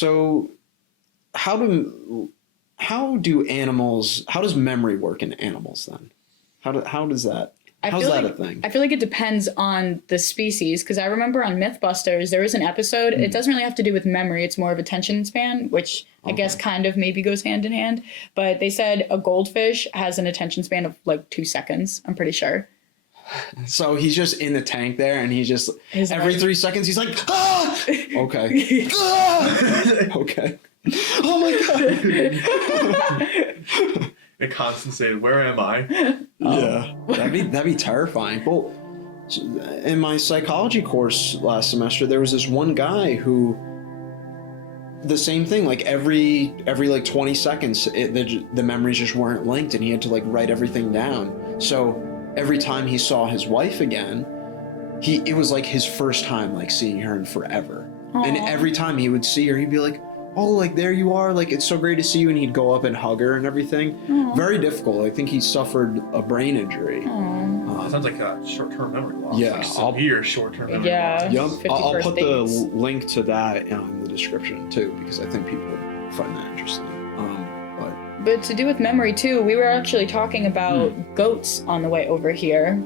So how does memory work in animals then? How's that a thing? I feel like it depends on the species, because I remember on Mythbusters there was an episode. It doesn't really have to do with memory. It's more of attention span, which I guess kind of maybe goes hand in hand. But they said a goldfish has an attention span of like 2 seconds. I'm pretty sure. So he's just in the tank there, and he's just every 3 seconds he's like, ah! Okay. Ah! Okay. Oh my god. A constant state of, where am I? Yeah, that'd be terrifying. Well, in my psychology course last semester, there was this one guy who, the same thing, like every like 20 seconds, the memories just weren't linked, and he had to like write everything down. So every time he saw his wife again, it was like his first time like seeing her in forever. Aww. And every time he would see her, he'd be like, oh, like, there you are, like, it's so great to see you, and he'd go up and hug her and everything. Aww. Very difficult. I think he suffered a brain injury. It sounds like a short-term memory loss. Yeah. Like severe short-term memory loss. Yep. I'll put the link to that in the description, too, because I think people would find that interesting. But to do with memory, too, we were actually talking about goats on the way over here.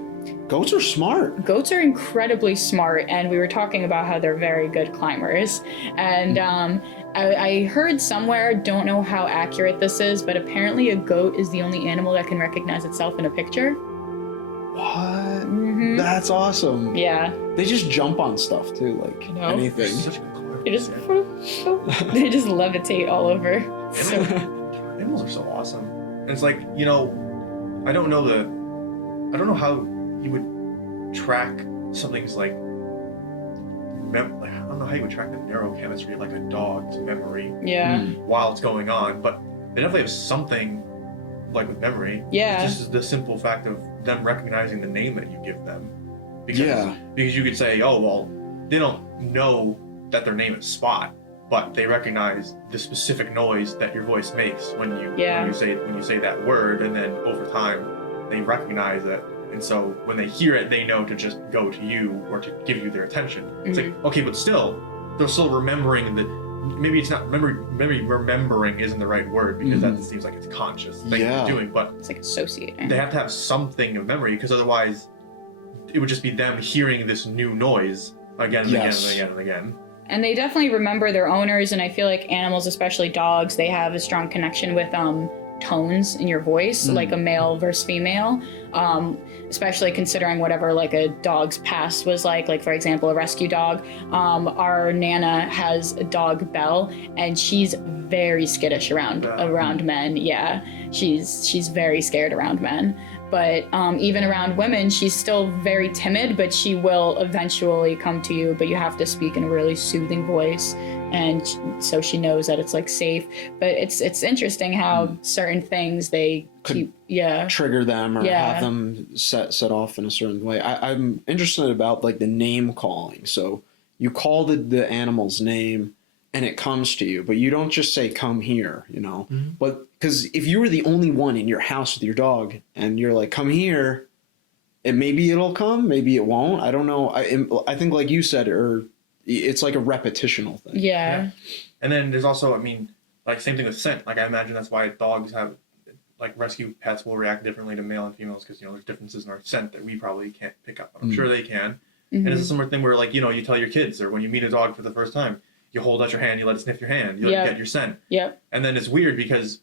Goats are smart. Goats are incredibly smart, and we were talking about how they're very good climbers. And I heard somewhere, don't know how accurate this is, but apparently a goat is the only animal that can recognize itself in a picture. What? Mm-hmm. That's awesome. Yeah. They just jump on stuff, too, like anything. Such a good They just, they just levitate all over. Animals are so awesome. And it's like, I don't know how you would track something's like, I don't know how you would track the neurochemistry of like a dog's memory while it's going on, but they definitely have something like with memory. Yeah. It's just the simple fact of them recognizing the name that you give them. Because you could say, oh, well, they don't know that their name is Spot, but they recognize the specific noise that your voice makes when you say that word, and then over time they recognize it. And so when they hear it, they know to just go to you or to give you their attention. It's like, okay, but still, they're still remembering that. Maybe it's not memory. Maybe remembering isn't the right word, because that seems like it's a conscious thing they're doing. But it's like associating. They have to have something of memory, because otherwise, it would just be them hearing this new noise again and again and again and again. And they definitely remember their owners, and I feel like animals, especially dogs, they have a strong connection with tones in your voice, like a male versus female, especially considering whatever like a dog's past was like for example a rescue dog. Our Nana has a dog, Belle, and she's very skittish around men. Yeah, she's very scared around men, but even around women she's still very timid, but she will eventually come to you, but you have to speak in a really soothing voice, and so she knows that it's like safe. But it's interesting how certain things they could trigger them or have them set off in a certain way. I'm interested about like the name calling. So you call the animal's name and it comes to you, but you don't just say come here, But because if you were the only one in your house with your dog and you're like come here, maybe it'll come, maybe it won't. I don't know. I think like you said, it's like a repetitional thing. Yeah. And then there's also, like same thing with scent. Like I imagine that's why dogs have, like rescue pets will react differently to male and females, because there's differences in our scent that we probably can't pick up. I'm sure they can. And it's a similar thing where like, you tell your kids, or when you meet a dog for the first time, you hold out your hand, you let it sniff your hand, you let it get your scent. Yep. And then it's weird because,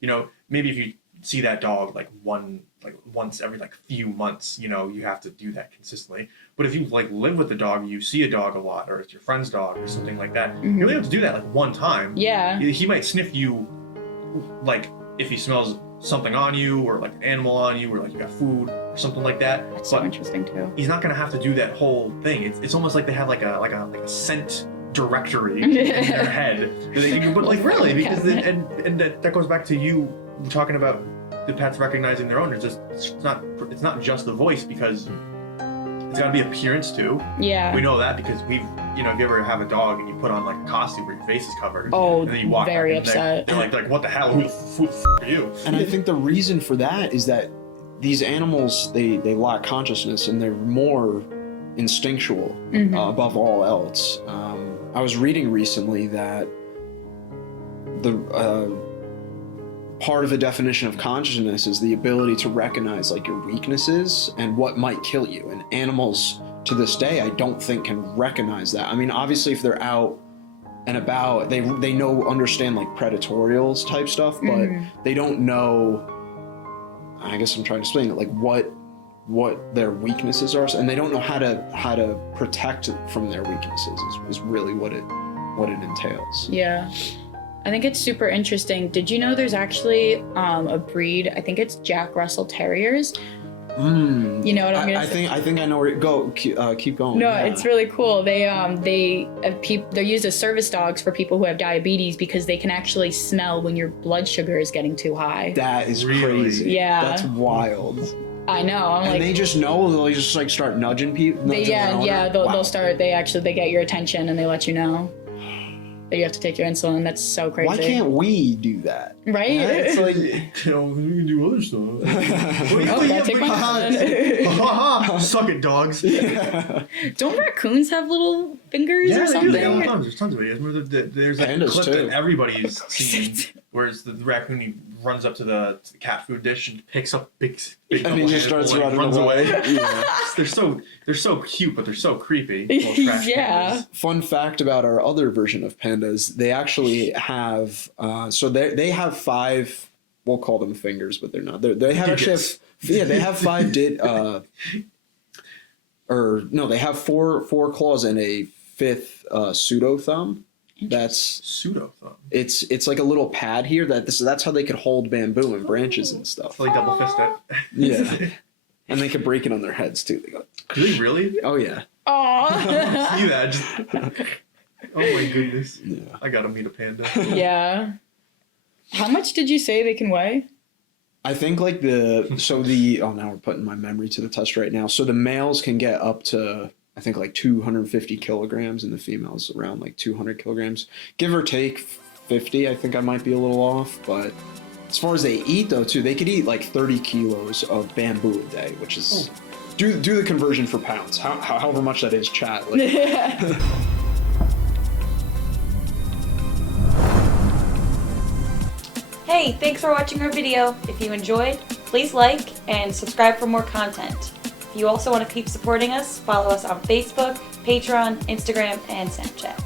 maybe if you see that dog once every few months, you have to do that consistently. But if you live with the dog, you see a dog a lot, or it's your friend's dog or something like that, you only have to do that one time. Yeah. He might sniff you if he smells something on you, or an animal on you, or you got food or something like that. That's so interesting too. He's not gonna have to do that whole thing. It's almost like they have like a scent directory in their head. But really, because and that goes back to you talking about the pets recognizing their owners. It's not just the voice, because it's got to be appearance too. Yeah. We know that because we've, if you ever have a dog and you put on a costume where your face is covered, and then you walk very back upset. They're like, what the hell? Who the f are you? And I think the reason for that is that these animals, they lack consciousness, and they're more instinctual above all else. I was reading recently that part of the definition of consciousness is the ability to recognize like your weaknesses and what might kill you. And animals to this day, I don't think can recognize that. I mean, obviously, if they're out and about, they understand like predatorial type stuff, but they don't know. I guess I'm trying to explain it, like what their weaknesses are, and they don't know how to protect from their weaknesses. Is really what it entails. Yeah. I think it's super interesting. Did you know there's actually a breed? I think it's Jack Russell Terriers. You know what I'm gonna say? I think I know where. Keep going. No, yeah. It's really cool. They're used as service dogs for people who have diabetes because they can actually smell when your blood sugar is getting too high. That is Really? crazy. Yeah. That's wild. I know. And they just know. They'll just like start nudging people. They'll start. They get your attention and they let you know that you have to take your insulin. That's so crazy. Why can't we do that? Right? Yeah, it's like, You know, we can do other stuff. gotta take my insulin. Suck it, dogs. Don't raccoons have little fingers or Yeah, they something? do. There's tons of videos. There's like a Pandas, clip too. that everybody's seen, where it's the raccoon, he runs up to the cat food dish and picks up big and he just starts running runs away. Yeah. They're so cute, but they're so creepy. Little trash Yeah. pandas. Fun fact about our other version of pandas: they actually have. So they have 5. We'll call them fingers, but they're not. They have actually have. Yeah, they have 5. They have four claws and a 5th pseudo thumb. That's Pseudo thumb. it's like a little pad here that's how they could hold bamboo and branches and stuff. Like double fisted. Yeah, and they could break it on their heads too. They go, Do they really? oh yeah. Aw. See that? Oh my goodness. Yeah. I gotta meet a panda. Yeah. How much did you say they can weigh? I think like now we're putting my memory to the test right now. So the males can get up to, I think, like 250 kilograms, and the females around like 200 kilograms, give or take 50. I think I might be a little off, but as far as they eat though too, they could eat like 30 kilos of bamboo a day, which is do the conversion for pounds, however much that is, chat. Like, Hey, thanks for watching our video. If you enjoyed, please like and subscribe for more content. If you also want to keep supporting us, follow us on Facebook, Patreon, Instagram, and Snapchat.